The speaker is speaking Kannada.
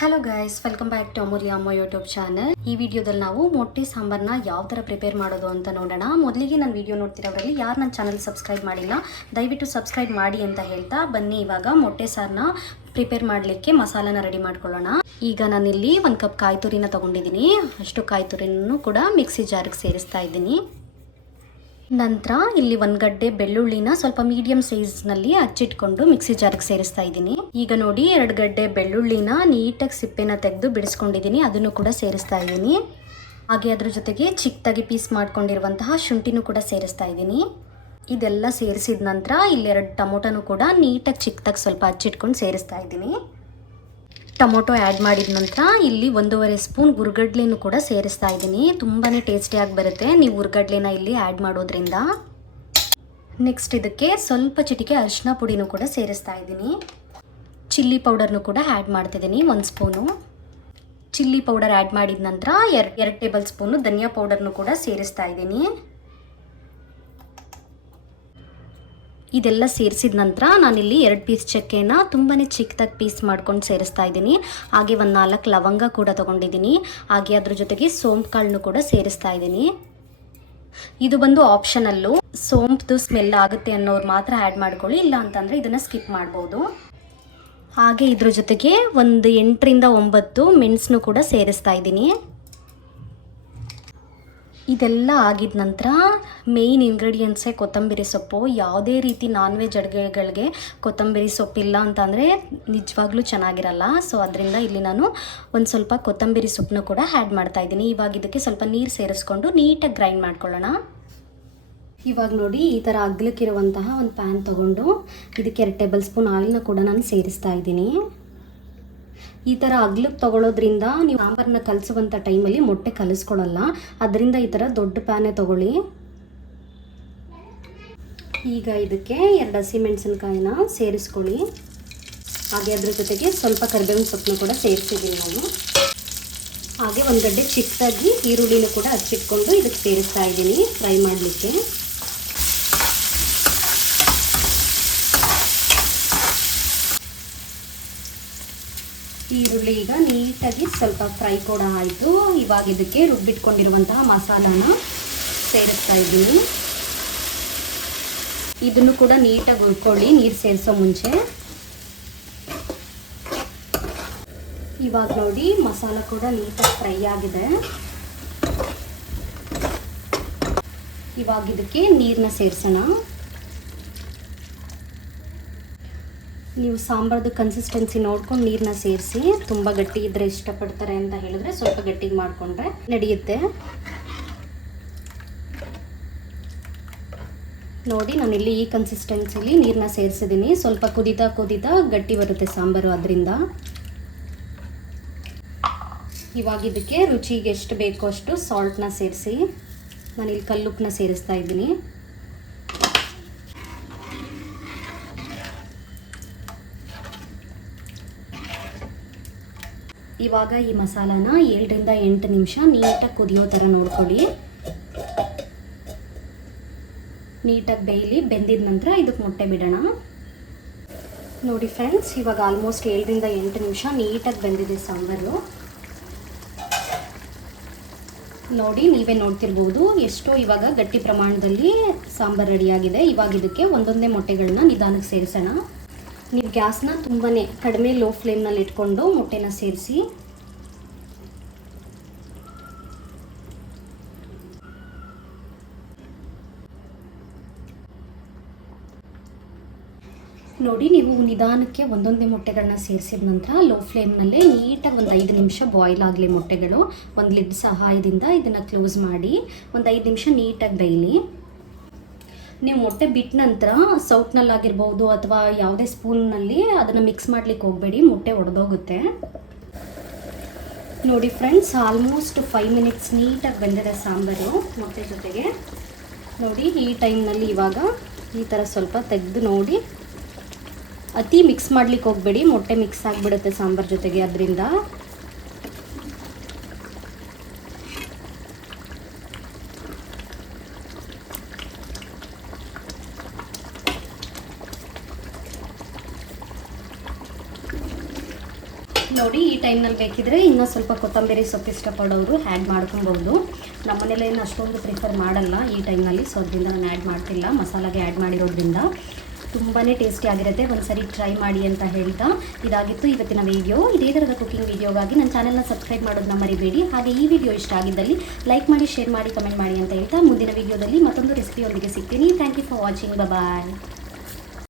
Hello guys, welcome back to Amulya Amma YouTube channel. ಈ ವಿಡಿಯೋದಲ್ಲಿ ನಾವು ಮೊಟ್ಟೆ ಸಾಂಬಾರನ್ನ ಯಾವ ಥರ ಪ್ರಿಪೇರ್ ಮಾಡೋದು ಅಂತ ನೋಡೋಣ. ಮೊದಲಿಗೆ ನನ್ನ ವಿಡಿಯೋ ನೋಡ್ತಿರೋರಲ್ಲಿ ಯಾರು ನನ್ನ ಚಾನಲ್ ಸಬ್ಸ್ಕ್ರೈಬ್ ಮಾಡಿಲ್ಲ, ದಯವಿಟ್ಟು ಸಬ್ಸ್ಕ್ರೈಬ್ ಮಾಡಿ ಅಂತ ಹೇಳ್ತಾ ಬನ್ನಿ ಇವಾಗ ಮೊಟ್ಟೆ ಸಾರನ್ನ ಪ್ರಿಪೇರ್ ಮಾಡಲಿಕ್ಕೆ ಮಸಾಲಾನ ರೆಡಿ ಮಾಡ್ಕೊಳ್ಳೋಣ. ಈಗ ನಾನಿಲ್ಲಿ 1 ಕಪ್ ಕಾಯಿ ತುರಿನ ತೊಗೊಂಡಿದ್ದೀನಿ. ಅಷ್ಟು ಕಾಯಿ ತುರಿನೂ ಕೂಡ ಮಿಕ್ಸಿ ಜಾರ್ಗೆ ಸೇರಿಸ್ತಾ ಇದ್ದೀನಿ. ನಂತರ ಇಲ್ಲಿ 1 ಗಡ್ಡೆ ಬೆಳ್ಳುಳ್ಳಿನ ಸ್ವಲ್ಪ ಮೀಡಿಯಂ ಸೈಜ್ನಲ್ಲಿ ಹಚ್ಚಿಟ್ಕೊಂಡು ಮಿಕ್ಸಿ ಜಾರ್ಗೆ ಸೇರಿಸ್ತಾ ಇದ್ದೀನಿ. ಈಗ ನೋಡಿ 2 ಗಡ್ಡೆ ಬೆಳ್ಳುಳ್ಳಿನ ನೀಟಾಗಿ ಸಿಪ್ಪೆನ ತೆಗೆದು ಬಿಡಿಸ್ಕೊಂಡಿದ್ದೀನಿ, ಅದನ್ನು ಕೂಡ ಸೇರಿಸ್ತಾ ಇದ್ದೀನಿ. ಹಾಗೆ ಅದ್ರ ಜೊತೆಗೆ ಚಿಕ್ಕದಾಗಿ ಪೀಸ್ ಮಾಡ್ಕೊಂಡಿರುವಂತಹ ಶುಂಠಿನೂ ಕೂಡ ಸೇರಿಸ್ತಾ ಇದ್ದೀನಿ. ಇದೆಲ್ಲ ಸೇರಿಸಿದ ನಂತರ ಇಲ್ಲಿ 2 ಟೊಮೊಟೊನೂ ಕೂಡ ನೀಟಾಗಿ ಚಿಕ್ಕದಾಗಿ ಸ್ವಲ್ಪ ಹಚ್ಚಿಟ್ಕೊಂಡು ಸೇರಿಸ್ತಾ ಇದ್ದೀನಿ. ಟೊಮೊಟೊ ಆ್ಯಡ್ ಮಾಡಿದ ನಂತರ ಇಲ್ಲಿ 1.5 ಸ್ಪೂನ್ ಹುರ್ಗಡ್ಲೆನೂ ಕೂಡ ಸೇರಿಸ್ತಾ ಇದ್ದೀನಿ. ತುಂಬಾ ಟೇಸ್ಟಿಯಾಗಿ ಬರುತ್ತೆ ನೀವು ಹುರ್ಗಡ್ಲೆನ ಇಲ್ಲಿ ಆ್ಯಡ್ ಮಾಡೋದ್ರಿಂದ. ನೆಕ್ಸ್ಟ್ ಇದಕ್ಕೆ ಸ್ವಲ್ಪ ಚಿಟಿಕೆ ಅರಿಶಿನ ಪುಡಿನೂ ಕೂಡ ಸೇರಿಸ್ತಾ ಇದ್ದೀನಿ. ಚಿಲ್ಲಿ ಪೌಡರ್ನೂ ಕೂಡ ಆ್ಯಡ್ ಮಾಡ್ತಿದ್ದೀನಿ 1 ಸ್ಪೂನು. ಚಿಲ್ಲಿ ಪೌಡರ್ ಆ್ಯಡ್ ಮಾಡಿದ ನಂತರ 2 ಟೇಬಲ್ ಸ್ಪೂನು ಧನಿಯಾ ಪೌಡರ್ನೂ ಕೂಡ ಸೇರಿಸ್ತಾ ಇದ್ದೀನಿ. ಇದೆಲ್ಲ ಸೇರಿಸಿದ ನಂತರ ನಾನಿಲ್ಲಿ 2 ಪೀಸ್ ಚಕ್ಕೆನ ತುಂಬಾ ಚಿಕ್ಕದಾಗಿ ಪೀಸ್ ಮಾಡ್ಕೊಂಡು ಸೇರಿಸ್ತಾ ಇದ್ದೀನಿ. ಹಾಗೆ 4 ಲವಂಗ ಕೂಡ ತೊಗೊಂಡಿದ್ದೀನಿ. ಹಾಗೆ ಅದ್ರ ಜೊತೆಗೆ ಸೋಂಪು ಕಾಳನ್ನು ಕೂಡ ಸೇರಿಸ್ತಾ ಇದ್ದೀನಿ. ಇದು ಬಂದು ಆಪ್ಷನಲ್ಲು, ಸೋಂಪು ಸ್ಮೆಲ್ ಆಗುತ್ತೆ ಅನ್ನೋರು ಮಾತ್ರ ಆ್ಯಡ್ ಮಾಡ್ಕೊಳ್ಳಿ, ಇಲ್ಲ ಅಂತಂದರೆ ಇದನ್ನು ಸ್ಕಿಪ್ ಮಾಡ್ಬೋದು. ಹಾಗೆ ಇದ್ರ ಜೊತೆಗೆ 8 ರಿಂದ 9 ಮೆಣಸನ್ನು ಕೂಡ ಸೇರಿಸ್ತಾ ಇದ್ದೀನಿ. ಇದೆಲ್ಲ ಆಗಿದ ನಂತರ ಮೇಯ್ನ್ ಇಂಗ್ರೀಡಿಯೆಂಟ್ಸೇ ಕೊತ್ತಂಬರಿ ಸೊಪ್ಪು. ಯಾವುದೇ ರೀತಿ ನಾನ್ ವೆಜ್ ಅಡುಗೆಗಳಿಗೆ ಕೊತ್ತಂಬರಿ ಸೊಪ್ಪಿಲ್ಲ ಅಂತಂದರೆ ನಿಜವಾಗ್ಲೂ ಚೆನ್ನಾಗಿರಲ್ಲ. ಸೊ ಅದರಿಂದ ಇಲ್ಲಿ ನಾನು ಒಂದು ಸ್ವಲ್ಪ ಕೊತ್ತಂಬರಿ ಸೊಪ್ಪನ್ನು ಕೂಡ ಆ್ಯಡ್ ಮಾಡ್ತಾ ಇದ್ದೀನಿ. ಇವಾಗ ಇದಕ್ಕೆ ಸ್ವಲ್ಪ ನೀರು ಸೇರಿಸ್ಕೊಂಡು ನೀಟಾಗಿ ಗ್ರೈಂಡ್ ಮಾಡ್ಕೊಳ್ಳೋಣ. ಇವಾಗ ನೋಡಿ ಈ ಥರ ಅಗ್ಲಕ್ಕಿರುವಂತಹ ಒಂದು ಪ್ಯಾನ್ ತೊಗೊಂಡು ಇದಕ್ಕೆ 2 ಟೇಬಲ್ ಸ್ಪೂನ್ ಆಯಿಲ್ನ ಕೂಡ ನಾನು ಸೇರಿಸ್ತಾ ಇದ್ದೀನಿ. ಈ ಥರ ಅಗ್ಲಕ್ಕೆ ತೊಗೊಳೋದ್ರಿಂದ ನೀವು ಸಾಂಬಾರನ್ನ ಕಲಿಸುವಂಥ ಟೈಮಲ್ಲಿ ಮೊಟ್ಟೆ ಕಲಿಸ್ಕೊಳ್ಳಲ್ಲ. ಅದರಿಂದ ಈ ಥರ ದೊಡ್ಡ ಪ್ಯಾನೇ ತೊಗೊಳ್ಳಿ. ಈಗ ಇದಕ್ಕೆ 2 ಹಸಿಮೆಣಸಿನ್ಕಾಯಿನ ಸೇರಿಸ್ಕೊಳ್ಳಿ. ಹಾಗೆ ಅದ್ರ ಜೊತೆಗೆ ಸ್ವಲ್ಪ ಕರಿಬೇವಿನ ಸೊಪ್ಪನ್ನು ಕೂಡ ಸೇರಿಸಿದ್ದೀನಿ ನಾನು. ಹಾಗೆ 1 ಗಡ್ಡೆ ಚಿಕ್ಕದಾಗಿ ಈರುಳ್ಳಿನೂ ಕೂಡ ಹಚ್ಚಿಟ್ಕೊಂಡು ಇದಕ್ಕೆ ಸೇರಿಸ್ತಾ ಇದ್ದೀನಿ ಫ್ರೈ ಮಾಡಲಿಕ್ಕೆ. ಈರುಳ್ಳಿ ಈಗ ನೀಟಾಗಿ ಸ್ವಲ್ಪ ಫ್ರೈ ಕೂಡ ಆಯಿತು. ಇವಾಗ ಇದಕ್ಕೆ ರುಬ್ಬಿಟ್ಕೊಂಡಿರುವಂತಹ ಮಸಾಲಾನ ಸೇರಿಸ್ತಾ ಇದ್ದೀನಿ. ಇದನ್ನು ಕೂಡ ನೀಟಾಗಿ ಹುರ್ಕೊಳ್ಳಿ ನೀರು ಸೇರಿಸೋ ಮುಂಚೆ. ಇವಾಗ ನೋಡಿ ಮಸಾಲ ಕೂಡ ನೀಟಾಗಿ ಫ್ರೈ ಆಗಿದೆ. ಇವಾಗ ಇದಕ್ಕೆ ನೀರನ್ನ ಸೇರಿಸೋಣ. ನೀವು ಸಾಂಬಾರ್ದು ಕನ್ಸಿಸ್ಟೆನ್ಸಿ ನೋಡ್ಕೊಂಡು ನೀರನ್ನ ಸೇರಿಸಿ. ತುಂಬ ಗಟ್ಟಿ ಇದ್ದರೆ ಇಷ್ಟಪಡ್ತಾರೆ ಅಂತ ಹೇಳಿದ್ರೆ ಸ್ವಲ್ಪ ಗಟ್ಟಿಗೆ ಮಾಡಿಕೊಂಡ್ರೆ ನಡೆಯುತ್ತೆ. ನೋಡಿ ನಾನಿಲ್ಲಿ ಈ ಕನ್ಸಿಸ್ಟೆನ್ಸಿಲಿ ನೀರನ್ನ ಸೇರಿಸಿದ್ದೀನಿ. ಸ್ವಲ್ಪ ಕುದೀತಾ ಗಟ್ಟಿ ಬರುತ್ತೆ ಸಾಂಬಾರು ಅದರಿಂದ. ಇವಾಗ ಇದಕ್ಕೆ ರುಚಿಗೆ ಎಷ್ಟು ಬೇಕೋ ಅಷ್ಟು ಸಾಲ್ಟ್ನ ಸೇರಿಸಿ. ನಾನಿಲ್ಲಿ ಕಲ್ಲುಪ್ಪನ್ನ ಸೇರಿಸ್ತಾ ಇದ್ದೀನಿ. ಇವಾಗ ಈ ಮಸಾಲಾನ 7 ರಿಂದ 8 ನಿಮಿಷ ನೀಟಾಗಿ ಕುದಿಯೋ ಥರ ನೋಡ್ಕೊಳ್ಳಿ. ನೀಟಾಗಿ ಬೇಯಲಿ. ಬೆಂದಿದ ನಂತರ ಇದಕ್ಕೆ ಮೊಟ್ಟೆ ಬಿಡೋಣ. ನೋಡಿ ಫ್ರೆಂಡ್ಸ್, ಇವಾಗ ಆಲ್ಮೋಸ್ಟ್ 7 ರಿಂದ 8 ನಿಮಿಷ ನೀಟಾಗಿ ಬೆಂದಿದೆ ಸಾಂಬಾರು. ನೋಡಿ ನೀವೇ ನೋಡ್ತಿರ್ಬೋದು ಎಷ್ಟೋ ಇವಾಗ ಗಟ್ಟಿ ಪ್ರಮಾಣದಲ್ಲಿ ಸಾಂಬಾರು ರೆಡಿಯಾಗಿದೆ. ಇವಾಗ ಇದಕ್ಕೆ ಒಂದೊಂದೇ ಮೊಟ್ಟೆಗಳನ್ನ ನಿಧಾನಕ್ಕೆ ಸೇರಿಸೋಣ. ನೀವು ಗ್ಯಾಸ್ನ ತುಂಬಾ ಕಡಿಮೆ ಲೋ ಫ್ಲೇಮ್ನಲ್ಲಿ ಇಟ್ಕೊಂಡು ಮೊಟ್ಟೆನ ಸೇರಿಸಿ. ನೋಡಿ ನೀವು ನಿಧಾನಕ್ಕೆ ಒಂದೊಂದೇ ಮೊಟ್ಟೆಗಳನ್ನ ಸೇರಿಸಿದ ನಂತರ ಲೋ ಫ್ಲೇಮ್ನಲ್ಲೇ ನೀಟಾಗಿ ಒಂದು 5 ನಿಮಿಷ ಬಾಯ್ಲ್ ಆಗಲಿ ಮೊಟ್ಟೆಗಳು. ಒಂದು ಲಿಡ್ ಸಹಾಯದಿಂದ ಇದನ್ನು ಕ್ಲೋಸ್ ಮಾಡಿ ಒಂದು 5 ನಿಮಿಷ ನೀಟಾಗಿ ಬೇಯಲಿ. ನೀವು ಮೊಟ್ಟೆ ಬಿಟ್ಟ ನಂತರ ಸೌಟ್ನಲ್ಲಾಗಿರ್ಬೋದು ಅಥವಾ ಯಾವುದೇ ಸ್ಪೂನ್ನಲ್ಲಿ ಅದನ್ನು ಮಿಕ್ಸ್ ಮಾಡಲಿಕ್ಕೆ ಹೋಗಬೇಡಿ, ಮೊಟ್ಟೆ ಒಡೆದೋಗುತ್ತೆ. ನೋಡಿ ಫ್ರೆಂಡ್ಸ್, ಆಲ್ಮೋಸ್ಟ್ 5 ಮಿನಿಟ್ಸ್ ನೀಟಾಗಿ ಬೆಂದಿದೆ ಸಾಂಬಾರು ಮೊಟ್ಟೆ ಜೊತೆಗೆ. ನೋಡಿ ಈ ಟೈಮ್ನಲ್ಲಿ ಇವಾಗ ಈ ಥರ ಸ್ವಲ್ಪ ತೆಗೆದು ನೋಡಿ. ಅತಿ ಮಿಕ್ಸ್ ಮಾಡಲಿಕ್ಕೆ ಹೋಗಬೇಡಿ, ಮೊಟ್ಟೆ ಮಿಕ್ಸ್ ಆಗಿಬಿಡುತ್ತೆ ಸಾಂಬಾರು ಜೊತೆಗೆ ಅದರಿಂದ. ನೋಡಿ ಈ ಟೈಮ್ನಲ್ಲಿ ಬೇಕಿದ್ರೆ ಇನ್ನೂ ಸ್ವಲ್ಪ ಕೊತ್ತಂಬರಿ ಸೊಪ್ಪು ಇಷ್ಟಪಡೋರು ಆ್ಯಡ್ ಮಾಡ್ಕೊಬೋದು. ನಮ್ಮನೇಲಿ ಏನು ಅಷ್ಟೊಂದು ಪ್ರಿಫರ್ ಮಾಡಲ್ಲ ಈ ಟೈಮ್ನಲ್ಲಿ, ಸೊ ಅದರಿಂದ ನಾನು ಆ್ಯಡ್ ಮಾಡ್ತಿಲ್ಲ. ಮಸಾಲಾಗೆ ಆ್ಯಡ್ ಮಾಡಿರೋದ್ರಿಂದ ತುಂಬಾ ಟೇಸ್ಟಿ ಆಗಿರುತ್ತೆ. ಒಂದ್ಸರಿ ಟ್ರೈ ಮಾಡಿ ಅಂತ ಹೇಳ್ತಾ ಇದಾಗಿತ್ತು ಇವತ್ತಿನ ವಿಡಿಯೋ. ಇದೇ ಥರದ ಕುಕಿಂಗ್ ವಿಡಿಯೋಗಾಗಿ ನನ್ನ ಚಾನಲ್ನ ಸಬ್ಸ್ಕ್ರೈಬ್ ಮಾಡೋದನ್ನ ಮರಿಬೇಡಿ. ಹಾಗೆ ಈ ವಿಡಿಯೋ ಇಷ್ಟ ಆಗಿದ್ದಲ್ಲಿ ಲೈಕ್ ಮಾಡಿ, ಶೇರ್ ಮಾಡಿ, ಕಮೆಂಟ್ ಮಾಡಿ ಅಂತ ಹೇಳ್ತಾ ಮುಂದಿನ ವಿಡಿಯೋದಲ್ಲಿ ಮತ್ತೊಂದು ರೆಸಿಪಿಯೊಂದಿಗೆ ಸಿಗ್ತೀನಿ. Thank you for watching. Bye.